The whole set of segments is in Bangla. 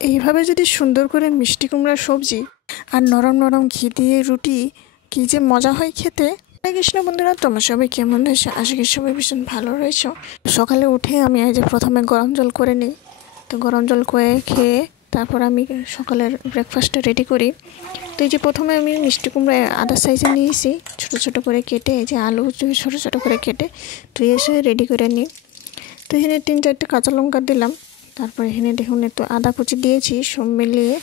এইভাবে যদি সুন্দর করে মিষ্টি কুমড়ার সবজি আর নরম নরম ঘি দিয়ে রুটি কী যে মজা হয় খেতে। হরে কৃষ্ণ বন্ধুরা, তোমার সবাই কেমন রয়েছে? আশা করি সবাই ভীষণ ভালো রয়েছে। সকালে উঠে আমি এই যে প্রথমে গরম জল করে নিই। তো গরম জল করে খেয়ে তারপর আমি সকালের ব্রেকফাস্টটা রেডি করি। তো এই যে প্রথমে আমি মিষ্টি কুমড়া আদা সাইজে নিয়েছি, ছোটো ছোটো করে কেটে, এই যে আলু ছোটো ছোটো করে কেটে ধুয়ে এসে রেডি করে নিই। তো এখানে 3-4টে কাঁচা লঙ্কা দিলাম। তারপর এখানে দেখুন একটু আদা কুচি দিয়েছি, সব মিলিয়ে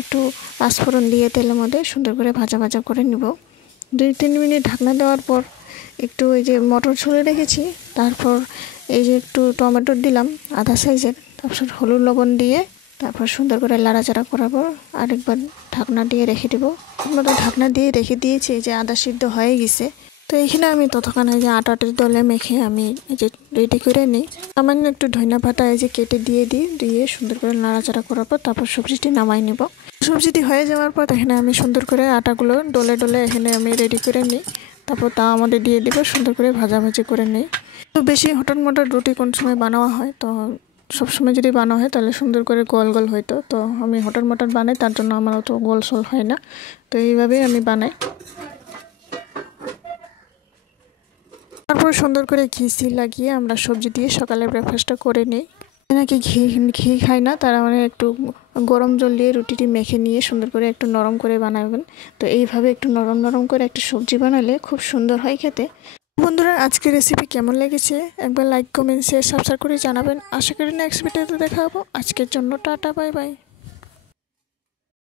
একটু পাঁচফোড়ন দিয়ে তেলের মধ্যে সুন্দর করে ভাজা ভাজা করে নিব। 2-3 মিনিট ঢাকনা দেওয়ার পর একটু এই যে মটর ছুলে রেখেছি, তারপর এই যে একটু টমেটো দিলাম আধা সাইজের, তারপর হলুদ লবণ দিয়ে তারপর সুন্দর করে লাড়াচাড়া করার পর আরেকবার ঢাকনা দিয়ে রেখে দেবো। মতো ঢাকনা দিয়ে রেখে দিয়েছি, যে আদা সিদ্ধ হয়ে গেছে। তো এখানে আমি ততক্ষণ এই যে আটাটির দলে মেখে আমি এই যে রেডি করে নিই। সামান্য একটু ধনিয়া পাতা এই যে কেটে দিয়ে সুন্দর করে নাড়াচাড়া করার পর তারপর সবজিটি নামাই নিব। সবজিটি হয়ে যাওয়ার পর এখানে আমি সুন্দর করে আটাগুলো ডলে ডলে এখানে আমি রেডি করে নিই। তারপর তা আমাদের দিয়ে দিব, সুন্দর করে ভাজাভাজি করে নিই। তো বেশি হঠাৎ মঠাৎ রুটি কোন সময় বানানো হয়, তো সবসময় যদি বানানো হয় তাহলে সুন্দর করে গোল গোল হইতো। তো আমি হঠাৎ মঠাৎ বানাই, তার জন্য আমার অত গোল সোল হয় না। তো এইভাবেই আমি বানাই। তারপর সুন্দর করে ঘি লাগিয়ে আমরা সবজি দিয়ে সকালে ব্রেকফাস্টটা করে নিই। নাকি ঘি খায় না, তারা মানে একটু গরম জল দিয়ে রুটিটি মেখে নিয়ে সুন্দর করে একটু নরম করে বানাবেন। তো এইভাবে একটু নরম নরম করে একটা সবজি বানালে খুব সুন্দর হয় খেতে। বন্ধুরা, আজকের রেসিপি কেমন লেগেছে একবার লাইক, কমেন্ট, শেয়ার, সাবস্ক্রাইব করে জানাবেন। আশা করি নেক্সট ভিডিওতে দেখা হবো। আজকের জন্য টাটা, বাই বাই।